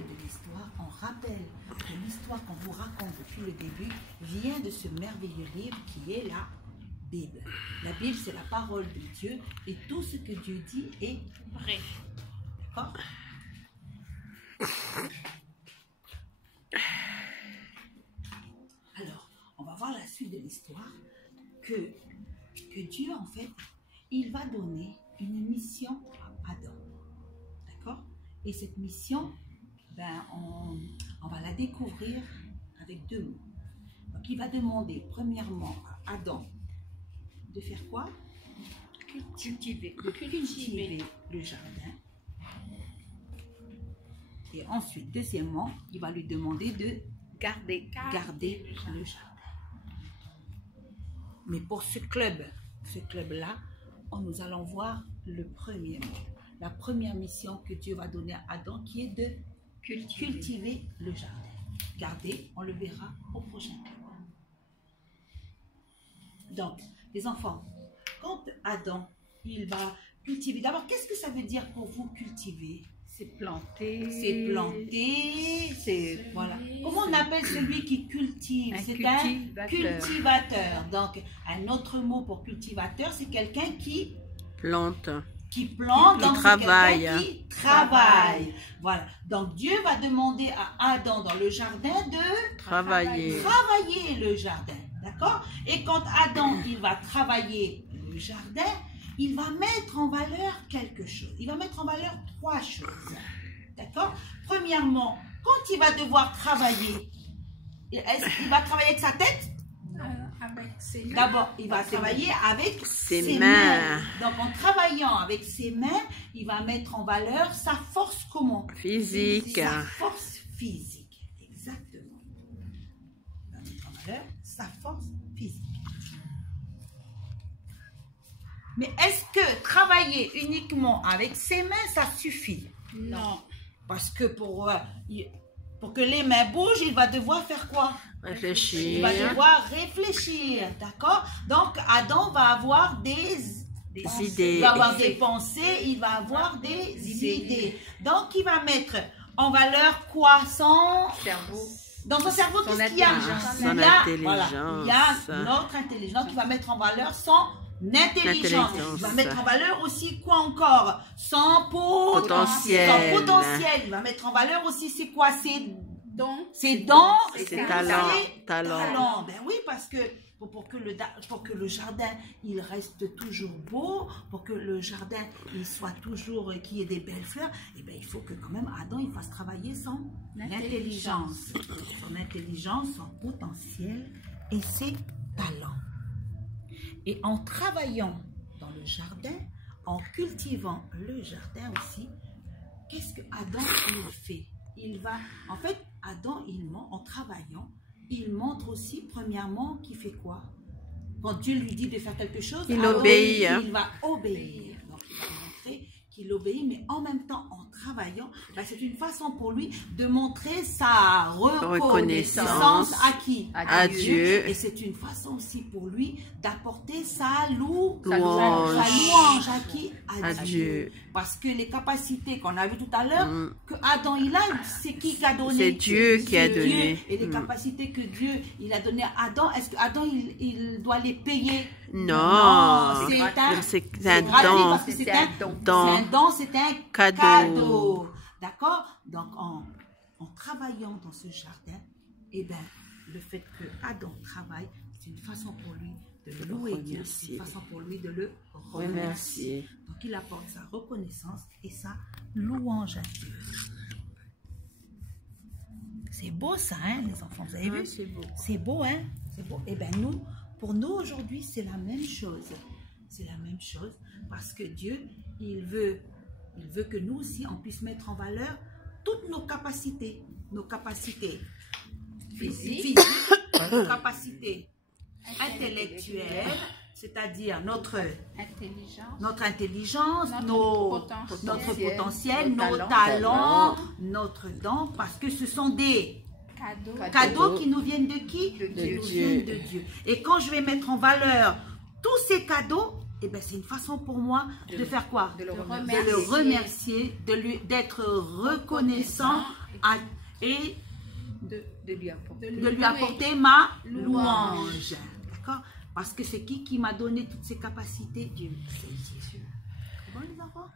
de l'histoire, on rappelle que l'histoire qu'on vous raconte depuis le début vient de ce merveilleux livre qui est la Bible. La Bible, c'est la parole de Dieu et tout ce que Dieu dit est vrai. D'accord? Alors, on va voir la suite de l'histoire que Dieu, en fait, il va donner une mission à Adam. D'accord? Et cette mission, ben, on va la découvrir avec deux mots. Donc, il va demander, premièrement, à Adam de faire quoi? Cultiver le jardin. Et ensuite, deuxièmement, il va lui demander de garder le jardin. Mais pour ce club-là, nous allons voir le premier mot. La première mission que Dieu va donner à Adam, qui est de cultiver le jardin. Garder, on le verra au prochain cours. Donc, les enfants, quand Adam, il va cultiver, d'abord, qu'est-ce que ça veut dire pour vous cultiver? C'est planter. C'est planter, c'est voilà. Comment on appelle celui qui cultive? C'est un cultivateur. Donc, un autre mot pour cultivateur, c'est quelqu'un qui plante. Qui travaille. Qui travaille. Voilà. Donc, Dieu va demander à Adam dans le jardin de travailler le jardin. D'accord? Et quand Adam, il va travailler le jardin, il va mettre en valeur quelque chose. Il va mettre en valeur trois choses. D'accord? Premièrement, quand il va devoir travailler, est-ce qu'il va travailler avec sa tête? Avec ses mains. D'abord, il va travailler avec ses mains. Donc, en travaillant avec ses mains, il va mettre en valeur sa force comment? Physique. Sa force physique. Exactement. Il va mettre en valeur sa force physique. Mais est-ce que travailler uniquement avec ses mains, ça suffit? Non. Parce que pour que les mains bougent, il va devoir faire quoi? Réfléchir. Il va devoir réfléchir, d'accord? Donc, Adam va avoir des idées. Il va avoir des pensées, il va avoir des idées. Donc, il va mettre en valeur quoi? Son cerveau. Dans son cerveau, qu'est-ce qu'il y a? Son intelligence. Il y a notre intelligence qui va mettre en valeur son intelligence. Il va mettre en valeur aussi quoi encore? Son potentiel. Son potentiel. Il va mettre en valeur aussi c'est quoi? Ses dons. Ses talents. Ben oui, parce que pour que le jardin il reste toujours beau, pour que le jardin il soit toujours qu'il y ait des belles fleurs, et ben il faut que quand même Adam il fasse travailler son intelligence, son potentiel et ses talents. Et en travaillant dans le jardin, en cultivant le jardin aussi, qu'est-ce que Adam il fait? Il va, en fait, Adam, en travaillant, il montre aussi, premièrement, qu'il fait quoi? Quand Dieu lui dit de faire quelque chose, il Adam, obéit. Il va obéir. Donc, il va montrer qu'il obéit, mais en même temps, en travaillant, c'est une façon pour lui de montrer sa reconnaissance à qui? À Dieu. Et c'est une façon aussi pour lui d'apporter sa louange à qui? À Dieu. Parce que les capacités qu'on a vues tout à l'heure, que Adam il a, c'est qui a donné? C'est Dieu qui a donné. Et les capacités que Dieu il a données à Adam, est-ce que Adam il doit les payer? Non, c'est un don. C'est un don, c'est un cadeau. D'accord? Donc en travaillant dans ce jardin, eh ben, le fait que Adam travaille, c'est une façon pour lui de le louer Dieu, c'est une façon pour lui de le remercier. Donc il apporte sa reconnaissance et sa louange à Dieu. C'est beau ça, hein, les enfants, vous avez vu? C'est beau. C'est beau, hein? C'est beau. Eh bien, pour nous aujourd'hui, c'est la même chose. C'est la même chose parce que Dieu, il veut que nous aussi, on puisse mettre en valeur toutes nos capacités physiques, nos capacités intellectuelles, c'est-à-dire notre intelligence, notre potentiel, nos talents, notre don, parce que ce sont des cadeaux qui nous viennent de qui? De Dieu. Et quand je vais mettre en valeur tous ces cadeaux, eh ben, c'est une façon pour moi de faire quoi? De le remercier, d'être reconnaissant et de lui apporter ma louange. D'accord? Parce que c'est qui m'a donné toutes ces capacités? Dieu. C'est Dieu. Bon, les enfants?